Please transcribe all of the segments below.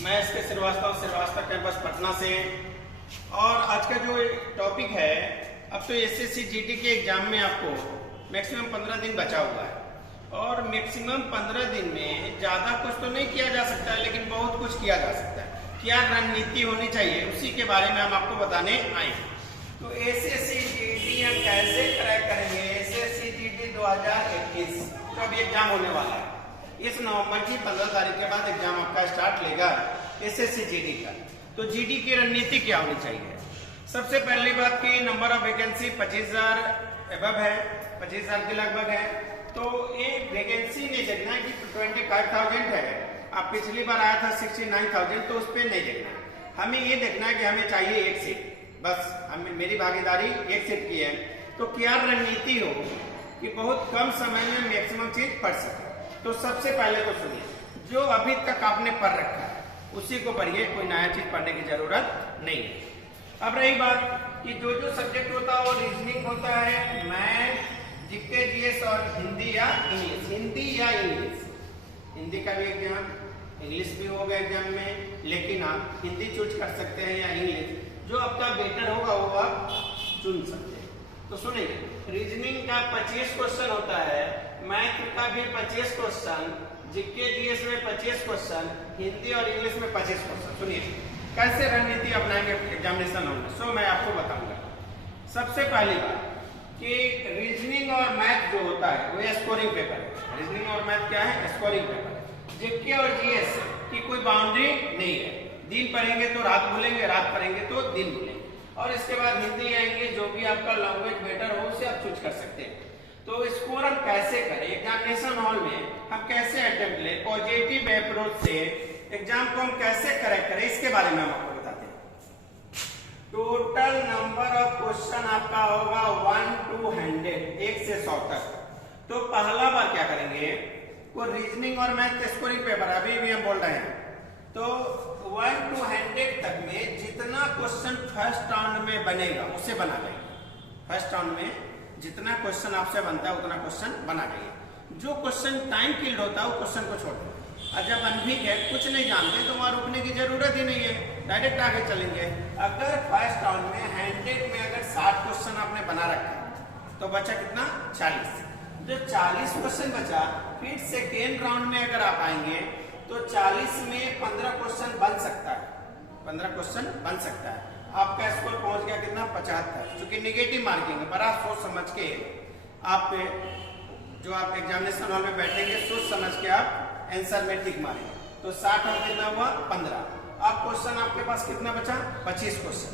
मैं इसके श्रीवास्तव कैंपस पटना से। और आज का जो टॉपिक है, अब तो एसएससी जीडी के एग्जाम में आपको मैक्सिमम 15 दिन बचा हुआ है और मैक्सिमम 15 दिन में ज़्यादा कुछ तो नहीं किया जा सकता है, लेकिन बहुत कुछ किया जा सकता है। क्या रणनीति होनी चाहिए उसी के बारे में हम आपको बताने आए हैं। तो एसएससी जीडी हम कैसे क्रैक करेंगे? एसएससी जीडी 2021 तो अभी एग्जाम होने वाला है। इस नवंबर की 15 तारीख के बाद एग्जाम आपका स्टार्ट लेगा एसएससी जीडी का। तो जीडी की रणनीति क्या होनी चाहिए? सबसे पहली बात की नंबर ऑफ वैकेंसी 25,000 एबव है, 25,000 के लगभग है। तो एक वैकेंसी नहीं देखना है कि 25,000 है, आप पिछली बार आया था 69,000, तो उस पर नहीं देखना। हमें ये देखना है कि हमें चाहिए एक सीट, बस हमें मेरी भागीदारी एक सीट की है। तो क्या रणनीति हो कि बहुत कम समय में मैक्सिमम चीज पढ़ सके। तो सबसे पहले तो सुनिए, जो अभी तक आपने पढ़ रखा है उसी को पढ़िए, कोई नया चीज पढ़ने की जरूरत नहीं है। अब रही बात कि जो जो सब्जेक्ट होता है वो रीजनिंग होता है, मैथ, जीके, जीएस और हिंदी या इंग्लिश। हिंदी या इंग्लिश, हिंदी का भी एग्जाम, इंग्लिश भी होगा एग्जाम में, लेकिन आप हिंदी चूज कर सकते हैं या इंग्लिश, जो आपका बेटर होगा वो आप चुन सकते हैं। तो सुनिए, रीजनिंग का 25 क्वेश्चन होता है, मैथ का भी 25 क्वेश्चन, जीके जीएस में 25 क्वेश्चन, हिंदी और इंग्लिश में 25 क्वेश्चन। सुनिए कैसे रणनीति अपनाएंगे एग्जामिनेशन हॉल में, सो मैं आपको बताऊंगा। सबसे पहली बात कि रीजनिंग और मैथ जो होता है वो स्कोरिंग पेपर है। रीजनिंग और मैथ क्या है? Scoring paper. जीके और जीएस की कोई बाउंड्री नहीं है, दिन पढ़ेंगे तो रात भूलेंगे, रात पढ़ेंगे तो दिन भूलेंगे। और इसके बाद हिंदी या इंग्लिश, जो भी आपका लैंग्वेज बेटर हो उसे आप चूज कर सकते हैं। तो स्कोर हम कैसे करें एग्जामिनेशन हॉल में, हम कैसे अटेम्प्ट लें, पॉजिटिव अप्रोच से एग्जाम को हम कैसे करेक्ट करें, इसके बारे में हम आपको बताते हैं। टोटल नंबर ऑफ क्वेश्चन आपका होगा 1 to 100, 1 से 100 तक। तो पहला बार क्या करेंगे, वो रीजनिंग और मैथ स्कोरिंग पेपर अभी भी हम बोल रहे हैं। तो 1 to 100 तक में जितना क्वेश्चन फर्स्ट राउंड में बनेगा उसे बना लेंगे। फर्स्ट राउंड में जितना क्वेश्चन आपसे बनता है उतना क्वेश्चन बना लेंगे। जो क्वेश्चन टाइम किल्ड होता है वो क्वेश्चन को छोड़ दो। और जब अनभिज्ञ है, कुछ नहीं जानते, तो वहां रुकने की जरूरत ही नहीं है, डायरेक्ट आगे चलेंगे। अगर फर्स्ट राउंड में 100 में अगर 60 क्वेश्चन आपने बना रखा तो बचा कितना? 40। जो 40 क्वेश्चन बचा, फिर सेकेंड राउंड में अगर आप आएंगे तो 40 में 15 क्वेश्चन बन सकता है, 15 क्वेश्चन बन सकता है। आपका स्कोर पहुंच गया कितना? 75। क्योंकि निगेटिव मार्किंग है, बड़ा सोच समझ के आप जो आप एग्जामिनेशन हॉल में बैठेंगे, सोच समझ के आप आंसर में टिक मारेंगे। तो 60 और कितना हुआ? 15। अब क्वेश्चन आपके पास कितना बचा? 25 क्वेश्चन।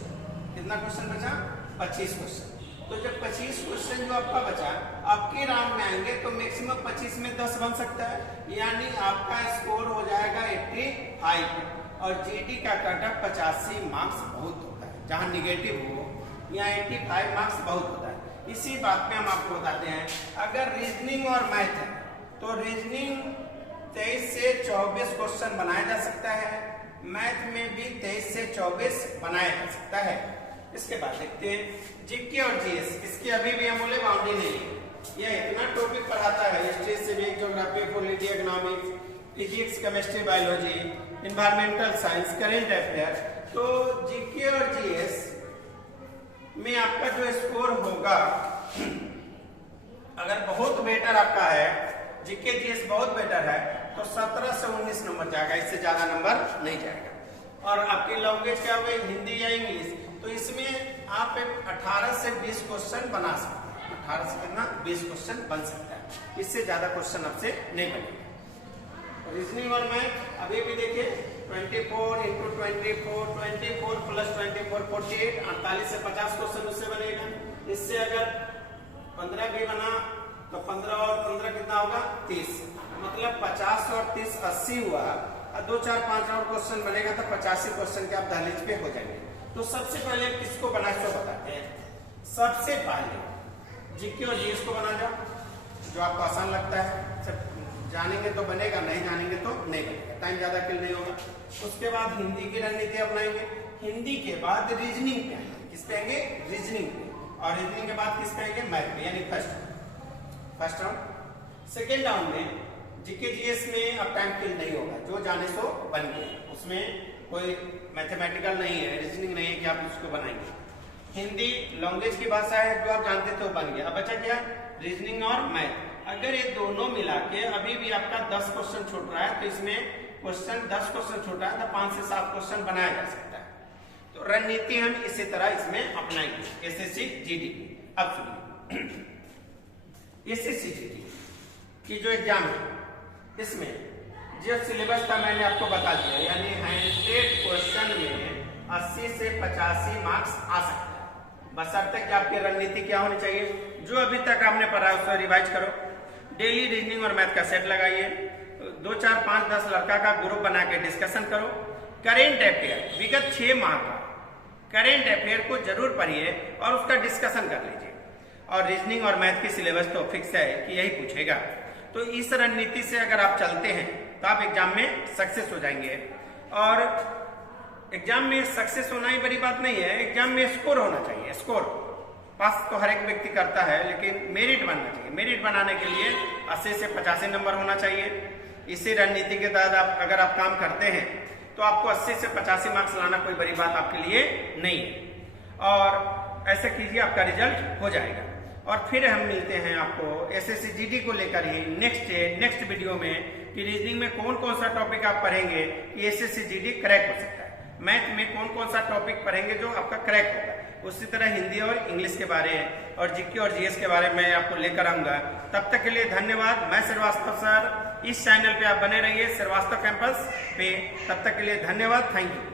कितना क्वेश्चन बचा? 25 क्वेश्चन। तो जब 25 क्वेश्चन जो आपका बचा, आपके राउंड में आएंगे तो मैक्सिमम 25 में 10 बन सकता है, यानी आपका स्कोर हो जाएगा 85। और जीडी का कटअप 85 मार्क्स बहुत होता है, जहां निगेटिव हो या 85 मार्क्स बहुत होता है। इसी बात पे हम आपको बताते हैं, अगर रीजनिंग और मैथ है तो रीजनिंग 23 से 24 क्वेश्चन बनाया जा सकता है, मैथ में भी 23 से 24 बनाया जा सकता है। इसके बाद देखते हैं जीके और जीएस, इसकी अभी भी हम बोले बाउंड्री नहीं है। यह इतना टॉपिक पढ़ाता है, history, civic, geography, polity, economics, physics, chemistry, biology, environmental science, current affair. तो जीके और जीएस में आपका जो स्कोर होगा, अगर बहुत बेटर आपका है, जीके जीएस बहुत बेटर है, तो 17 से 19 नंबर जाएगा, इससे ज्यादा नंबर नहीं जाएगा। और आपकी लैंग्वेज क्या होगी? हिंदी या इंग्लिश। तो इसमें आप 18 से 20 क्वेश्चन बना सकते हैं। 18 से कितना? 20 क्वेश्चन बन सकता है, इससे ज्यादा क्वेश्चन आपसे नहीं बनेगा। रीजनिंग और मैथ अभी भी देखिए, 24 into 24, 24 plus 24, 48, 48 से 50 क्वेश्चन उससे बनेगा। इससे अगर 15 भी बना तो 15 और 15 कितना होगा? 30। मतलब 50 और 30 80 हुआ, और 2 4 5 और क्वेश्चन बनेगा तो 85 क्वेश्चन के आप दहलीज पे हो जाएंगे। तो सबसे पहले किसको बना सो बताते हैं। सबसे पहले जीके और जीएस को बना जाओ, जो आपको आसान लगता है। सब जानेंगे तो बनेगा, नहीं जानेंगे तो नहीं बनेगा, टाइम ज्यादा किल नहीं होगा। उसके बाद हिंदी की रणनीति अपनाएंगे। हिंदी के बाद रीजनिंग पे आएंगे। किस पे आएंगे? रीजनिंग पे। और रीजनिंग के बाद किस पे आएंगे? मैथ पे, यानी फर्स्ट राउंड। सेकेंड राउंड में जीके जीएस में अब टाइम किल नहीं होगा, जो जाने सो बन गए, उसमें कोई मैथमेटिकल नहीं है, रीजनिंग नहीं है कि आप उसको बनाएंगे। हिंदी लैंग्वेज की भाषा है, जो आप जानते थे वो बन गया। अब बचा क्या? रीजनिंग और मैथ। अगर ये दोनों मिला के अभी भी आपका 10 क्वेश्चन छूट रहा है, तो इसमें क्वेश्चन 10 क्वेश्चन छूटा है तो 5 से 7 क्वेश्चन बनाया जा सकता है। तो रणनीति हम इसी तरह इसमें अपनाएंगे एसएससी जीडी। अब सुनिए, एसएससी जीडी की जो एग्जाम है, इसमें जो सिलेबस था मैंने आपको बता दिया, यानी 100 क्वेश्चन में 80 से 85 मार्क्स आ सकते हैं, बशर्ते कि आपकी रणनीति क्या होनी चाहिए। जो अभी तक आपने पढ़ा है उसको रिवाइज करो, डेली रीजनिंग और मैथ का सेट लगाइए, 2, 4, 5, 10 लड़का का ग्रुप बना के डिस्कशन करो। करेंट अफेयर, विगत 6 माह का करेंट अफेयर को जरूर पढ़िए और उसका डिस्कशन कर लीजिए। और रीजनिंग और मैथ की सिलेबस तो फिक्स है कि यही पूछेगा। तो इस रणनीति से अगर आप चलते हैं तो आप एग्जाम में सक्सेस हो जाएंगे। और एग्जाम में सक्सेस होना ही बड़ी बात नहीं है, एग्जाम में स्कोर होना चाहिए। स्कोर पास तो हर एक व्यक्ति करता है, लेकिन मेरिट बनना चाहिए। मेरिट बनाने के लिए 80 से 85 नंबर होना चाहिए। इसी रणनीति के तहत आप अगर आप काम करते हैं तो आपको 80 से 85 मार्क्स लाना कोई बड़ी बात आपके लिए नहीं है। और ऐसा कीजिए, आपका रिजल्ट हो जाएगा। और फिर हम मिलते हैं आपको एसएससी जीडी को लेकर ही नेक्स्ट वीडियो में कि रीजनिंग में कौन कौन सा टॉपिक आप पढ़ेंगे कि एसएससी जीडी क्रैक हो सकता है, मैथ में कौन कौन सा टॉपिक पढ़ेंगे जो आपका क्रैक होगा, उसी तरह हिंदी और इंग्लिश के बारे और जीके और जीएस के बारे में आपको लेकर आऊंगा। तब तक के लिए धन्यवाद। मैं श्रीवास्तव सर, इस चैनल पे आप बने रहिए श्रीवास्तव कैंपस पे। तब तक के लिए धन्यवाद, थैंक यू।